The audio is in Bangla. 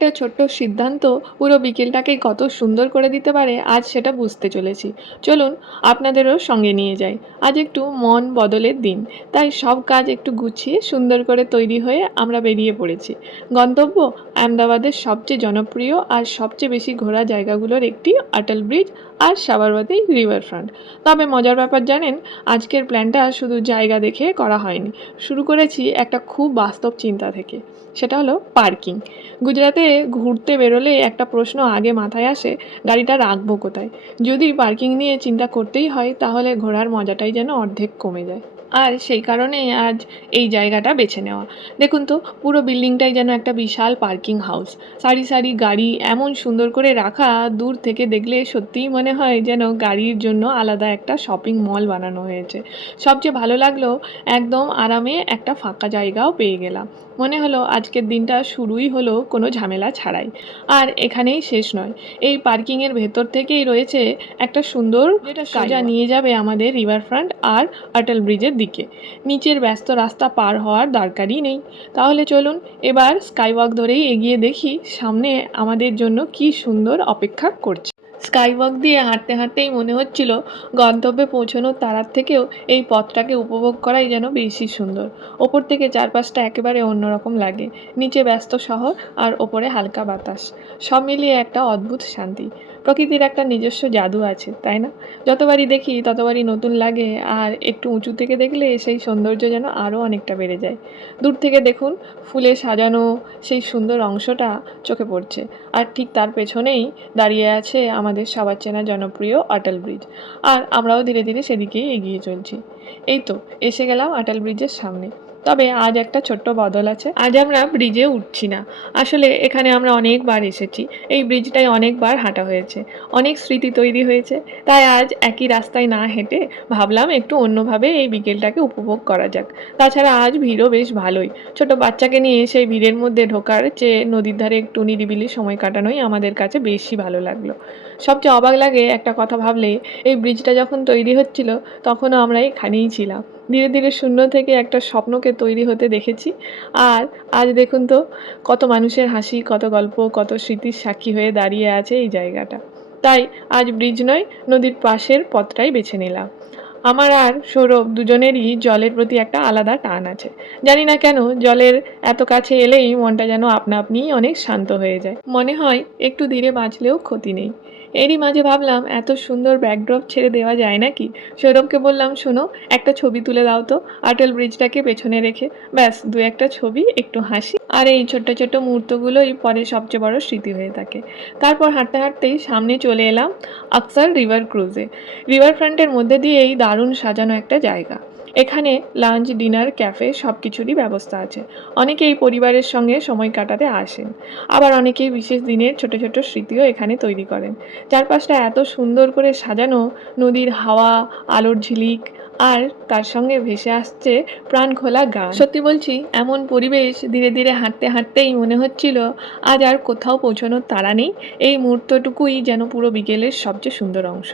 একটা ছোট্ট সিদ্ধান্ত পুরো বিকেলটাকে কত সুন্দর করে দিতে পারে আজ সেটা বুঝতে চলেছি। চলুন আপনাদেরও সঙ্গে নিয়ে যাই। আজ একটু মন বদলের দিন, তাই সব কাজ একটু গুছিয়ে সুন্দর করে তৈরি হয়ে আমরা বেরিয়ে পড়েছি। গন্তব্য আহমেদাবাদের সবচেয়ে জনপ্রিয় আর সবচেয়ে বেশি ঘোরা জায়গাগুলোর একটি অটল ব্রিজ আর সাবরমতী রিভার ফ্রন্ট। তবে মজার ব্যাপার জানেন, আজকের প্ল্যানটা শুধু জায়গা দেখে করা হয়নি, শুরু করেছি একটা খুব বাস্তব চিন্তা থেকে। সেটা হলো পার্কিং। গুজরাতে ঘুরতে বেরোলে একটা প্রশ্ন আগে মাথায় আসে, গাড়িটা রাখবো কোথায়। যদি পার্কিং নিয়ে চিন্তা করতেই হয় তাহলে ঘোরার মজাটাই যেন অর্ধেক কমে যায়। আর সেই কারণেই আজ এই জায়গাটা বেছে নেওয়া। দেখুন তো, পুরো বিল্ডিংটাই যেন একটা বিশাল পার্কিং হাউস। সারি সারি গাড়ি এমন সুন্দর করে রাখা, দূর থেকে দেখলে সত্যিই মনে হয় যেন গাড়ির জন্য আলাদা একটা শপিং মল বানানো হয়েছে। সবচেয়ে ভালো লাগলো, একদম আরামে একটা ফাঁকা জায়গাও পেয়ে গেলাম। মনে হলো আজকের দিনটা শুরুই হলো কোনো ঝামেলা ছাড়াই। আর এখানেই শেষ নয়, এই পার্কিংয়ের ভেতর থেকেই রয়েছে একটা সুন্দর যেটা সোজা নিয়ে যাবে আমাদের রিভার ফ্রন্ট আর অটল ব্রিজের দিকে। নিচের ব্যস্ত রাস্তা পার হওয়ার দরকারই নেই। তাহলে চলুন এবার স্কাইওয়াক ধরেই এগিয়ে দেখি সামনে আমাদের জন্য কি সুন্দর অপেক্ষা করছে। স্কাইওয়াক দিয়ে হাঁটতে হাঁটতেই মনে হচ্ছিল গন্তব্যে পৌঁছানোর তারার থেকেও এই পথটাকে উপভোগ করাই যেন বেশি সুন্দর। ওপর থেকে চারপাশটা একেবারে অন্যরকম লাগে। নিচে ব্যস্ত শহর আর ওপরে হালকা বাতাস, সব মিলিয়ে একটা অদ্ভুত শান্তি। প্রকৃতির একটা নিজস্ব জাদু আছে, তাই না? যতবারই দেখি ততবারই নতুন লাগে, আর একটু উঁচু থেকে দেখলে সেই সৌন্দর্য যেন আরও অনেকটা বেড়ে যায়। দূর থেকে দেখুন, ফুলে সাজানো সেই সুন্দর অংশটা চোখে পড়ছে, আর ঠিক তার পেছনেই দাঁড়িয়ে আছে আমাদের সবার চেনা জনপ্রিয় অটল ব্রিজ। আর আমরাও ধীরে ধীরে সেদিকেই এগিয়ে চলছি। এই তো এসে গেলাম অটল ব্রিজের সামনে। তবে আজ একটা ছোট্ট বদল আছে, আজ আমরা ব্রিজে উঠছি না। আসলে এখানে আমরা অনেকবার এসেছি, এই ব্রিজটাই অনেকবার হাঁটা হয়েছে, অনেক স্মৃতি তৈরি হয়েছে। তাই আজ একই রাস্তায় না হেঁটে ভাবলাম একটু অন্যভাবে এই বিকেলটাকে উপভোগ করা যাক। তাছাড়া আজ ভিড়ও বেশ ভালোই। ছোট বাচ্চাকে নিয়ে সেই ভিড়ের মধ্যে ঢোকার চেয়ে নদীর ধারে একটু নিরিবিলি সময় কাটানোই আমাদের কাছে বেশি ভালো লাগলো। সবচেয়ে অবাক লাগে একটা কথা ভাবলে, এই ব্রিজটা যখন তৈরি হচ্ছিল তখনও আমরা এখানেই ছিলাম। ধীরে ধীরে শূন্য থেকে একটা স্বপ্নকে তৈরি হতে দেখেছি। আর আজ দেখুন তো, কত মানুষের হাসি, কত গল্প, কত স্মৃতির সাক্ষী হয়ে দাঁড়িয়ে আছে এই জায়গাটা। তাই আজ ব্রিজ নয়, নদীর পাশের পথটাই বেছে নিলাম। আমার আর সৌরভ দুজনেরই জলের প্রতি একটা আলাদা টান আছে। জানি না কেন, জলের এত কাছে এলেই মনটা যেন আপনা আপনিই অনেক শান্ত হয়ে যায়। মনে হয় একটু ধীরে বাঁচলেও ক্ষতি নেই। এরই মাঝে ভাবলাম এত সুন্দর ব্যাকড্রপ ছেড়ে দেওয়া যায় নাকি। সৌরভকে বললাম, শোনো, একটা ছবি তুলে দাও তো অটল ব্রিজটাকে পেছনে রেখে। ব্যাস দু একটা ছবি, একটু হাসি, আর এই ছোট্ট ছোট্ট মুহূর্তগুলোই পরে সবচেয়ে বড় স্মৃতি হয়ে থাকে। তারপর হাঁটতে হাঁটতেই সামনে চলে এলাম আকসার রিভার ক্রুজে। রিভার ফ্রন্টের মধ্যে দিয়েই দারুণ সাজানো একটা জায়গা। এখানে লাঞ্চ, ডিনার, ক্যাফে সব কিছুরই ব্যবস্থা আছে। অনেকেই পরিবারের সঙ্গে সময় কাটাতে আসেন, আবার অনেকেই বিশেষ দিনের ছোট ছোট স্মৃতিও এখানে তৈরি করেন। চারপাশটা এত সুন্দর করে সাজানো, নদীর হাওয়া, আলোর ঝিলিক, আর তার সঙ্গে ভেসে আসছে প্রাণ খোলা গান। সত্যি বলছি, এমন পরিবেশ ধীরে ধীরে হাঁটতে হাঁটতেই মনে হচ্ছিল আজ আর কোথাও পৌঁছানোর তাড়া নেই। এই মুহূর্তটুকুই যেন পুরো বিকেলের সবচেয়ে সুন্দর অংশ।